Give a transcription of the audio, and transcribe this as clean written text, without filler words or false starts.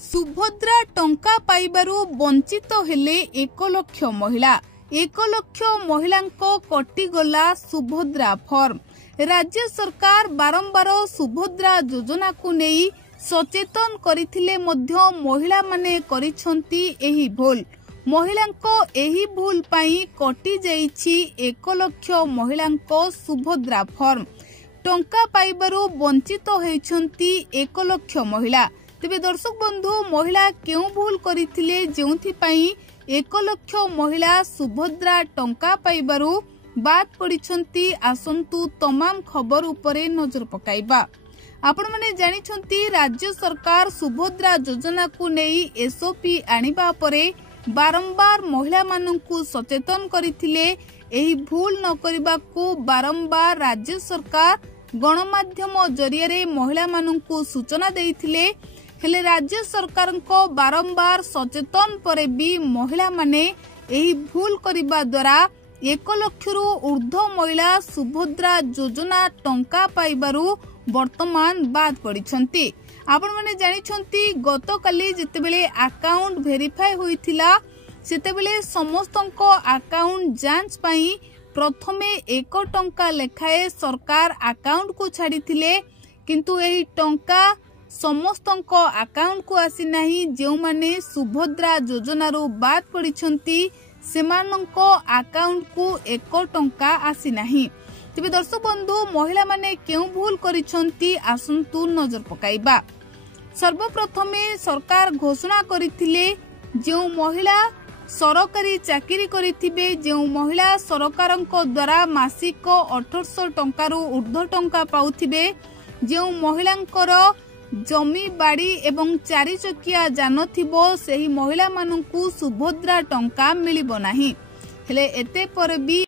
सुभद्रा टंका पाइबारु वंचित हेले 1 लाख महिला 1 लाख महिला कटिगला सुभद्रा फॉर्म। राज्य सरकार बारंबार सुभद्रा योजना को नहीं सचेतन करथिले मध्य महिला माने करिसंती एही भूल। महिलांको एही भूल पाई कटि जाइछि 1 लाख महिलांको सुभद्रा फॉर्म। टंका पाइबारु वंचित होइछंती 1 लाख महिला। तेबे दर्शक बंधु महिला क्यों भूल करथिले जेउथि पई 1 लाख महिला सुभद्रा टंका पाइबारु बात पड़िछंती। आसंतु तमाम खबर उपरे नजर पकाइबा। आपण माने जानिछंती राज्य सरकार सुभद्रा योजना को नेई एसओपी आनिबा परे बारंबार महिला माननकु सचेतन करथिले। एही भूल न करिबाकू बारंबार राज्य सरकार गणमाध्यम जरिया महिला माननकु सूचना देइथिले। हेले राज्य सरकार को बारंबार सचेतन परे भी महिला माने एही भूल करिबा द्वारा 1 लाख रु ऊर्ध्व महिला सुभद्रा योजना टंका पाइबारु वर्तमान बाद पड़िछंती। आपण माने जानिछंती गतकाली जेतेबेले अकाउंट वेरीफाई होइथिला सेतेबेले समस्तंको अकाउंट जांच पई प्रथमे 1 टंका लेखाए सरकार अकाउंट को छाड़ीथिले। किंतु एही टंका समस्तंको अकाउंट को आसी नाही। जेउ माने सुभद्रा योजना रो बात पड़िछंती सेमानंको अकाउंट को 1 टंका आसी नाही। तेबे दर्शक बंधु महिला माने केउ भूल करिछंती आसंतु नजर पकाइबा। सर्वप्रथमे सरकार घोषणा करिथिले जेउ महिला सरकारी चाकरी करिथिबे, जेउ महिला सरकारंको द्वारा मासिक 1800 टंका रु ऊर्ध्व टंका पाउथिबे, जेउ महिलांकर जमी बाड़ी एवं 4 चकिया जान थिबो सेही महिला माननकु सुभद्रा टंका मिलिबो नाही। हेले एते पर भी